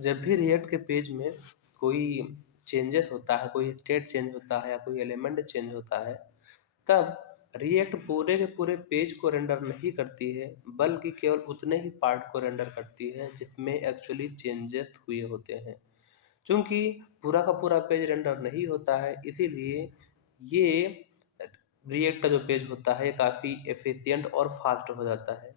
जब भी रिएक्ट के पेज में कोई चेंजेस होता है, कोई स्टेट चेंज होता है या कोई एलिमेंट चेंज होता है, तब रिएक्ट पूरे के पूरे पेज को रेंडर नहीं करती है, बल्कि केवल उतने ही पार्ट को रेंडर करती है जिसमें एक्चुअली चेंजेस हुए होते हैं। चूंकि पूरा का पूरा पेज रेंडर नहीं होता है, इसीलिए ये रिएक्ट का जो पेज होता है काफ़ी एफिशिएंट और फास्ट हो जाता है।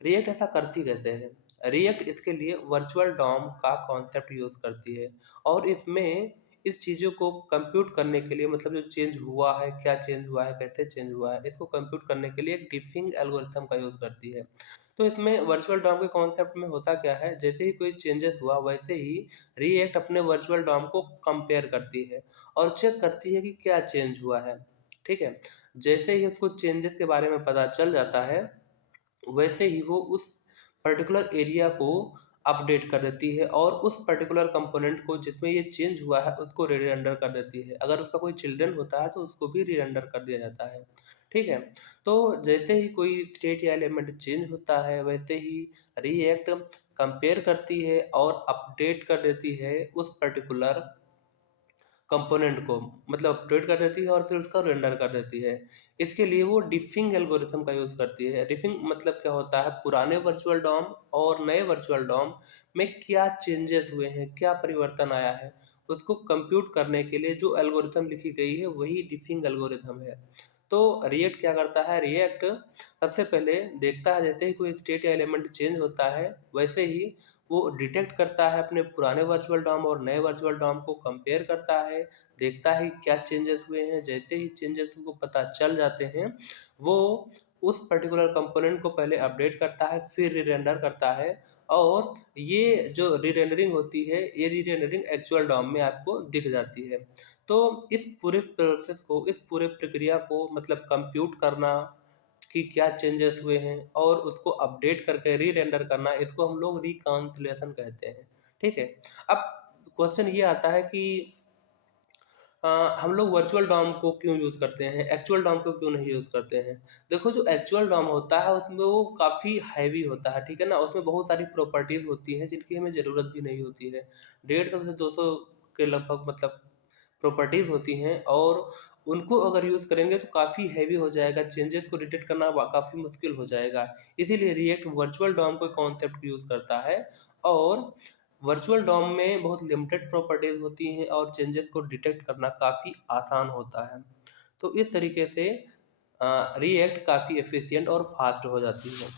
रिएक्ट ऐसा करती कैसे है? रिएक्ट इसके लिए वर्चुअल डॉम का कॉन्सेप्ट यूज़ करती है और इसमें इस चीज़ों को कंप्यूट करने के लिए, मतलब जो चेंज हुआ है, क्या चेंज हुआ है, कैसे चेंज हुआ है, इसको कंप्यूट करने के लिए एक डिफिंग एल्गोरिथम का यूज़ करती है। तो इसमें वर्चुअल डॉम के कॉन्सेप्ट में होता क्या है, जैसे ही कोई चेंजेस हुआ वैसे ही रिएक्ट अपने वर्चुअल डॉम को कंपेयर करती है और चेक करती है कि क्या चेंज हुआ है। ठीक है, जैसे ही उसको चेंजेस के बारे में पता चल जाता है, वैसे ही वो उस पर्टिकुलर एरिया को अपडेट कर देती है और उस पर्टिकुलर कंपोनेंट को जिसमें ये चेंज हुआ है उसको री-रेंडर कर देती है। अगर उसका कोई चिल्ड्रन होता है तो उसको भी री-रेंडर कर दिया जाता है। ठीक है, तो जैसे ही कोई स्टेट या एलिमेंट चेंज होता है वैसे ही रिएक्ट कंपेयर करती है और अपडेट कर देती है उस पर्टिकुलर कंपोनेंट को, मतलब अपडेट कर देती है और फिर उसका रेंडर कर देती है। इसके लिए वो डिफिंग एल्गोरिथम का यूज़ करती है। डिफिंग मतलब क्या होता है, पुराने वर्चुअल डॉम और नए वर्चुअल डॉम में क्या चेंजेस हुए हैं, क्या परिवर्तन आया है, उसको कंप्यूट करने के लिए जो एल्गोरिथम लिखी गई है वही डिफिंग एल्गोरिथम है। तो रिएक्ट क्या करता है, रिएक्ट सबसे पहले देखता है जैसे ही कोई स्टेट या एलिमेंट चेंज होता है वैसे ही वो डिटेक्ट करता है अपने पुराने वर्चुअल डॉम और नए वर्चुअल डॉम को कंपेयर करता है, देखता है क्या चेंजेस हुए हैं। जैसे ही चेंजेस को पता चल जाते हैं, वो उस पर्टिकुलर कंपोनेंट को पहले अपडेट करता है, फिर री-रेंडर करता है और ये जो री-रेंडरिंग होती है, ये री-रेंडरिंग एक्चुअल डॉम में आपको दिख जाती है। तो इस पूरे प्रोसेस को, इस पूरे प्रक्रिया को मतलब कंप्यूट करना कि क्या चेंजेस हुए हैं और उसको अपडेट करके री-रेंडर करना, इसको हम लोग रिकॉन्सिलेशन कहते हैं। ठीक है, अब क्वेश्चन ये आता है कि हम लोग वर्चुअल डॉम को क्यों यूज़ करते हैं, एक्चुअल डॉम को क्यों नहीं यूज़ करते हैं? देखो, जो एक्चुअल डॉम होता है उसमें वो काफ़ी हैवी होता है, ठीक है ना? उसमें बहुत सारी प्रॉपर्टीज़ होती हैं जिनकी हमें ज़रूरत भी नहीं होती है। 150 से 200 के लगभग मतलब प्रॉपर्टीज़ होती हैं और उनको अगर यूज़ करेंगे तो काफ़ी हैवी हो जाएगा, चेंजेस को डिटेक्ट करना काफ़ी मुश्किल हो जाएगा। इसीलिए रिएक्ट वर्चुअल डॉम को कॉन्सेप्ट यूज़ करता है और वर्चुअल डॉम में बहुत लिमिटेड प्रॉपर्टीज़ होती हैं और चेंजेस को डिटेक्ट करना काफ़ी आसान होता है। तो इस तरीके से रिएक्ट काफ़ी एफिशिएंट और फास्ट हो जाती है।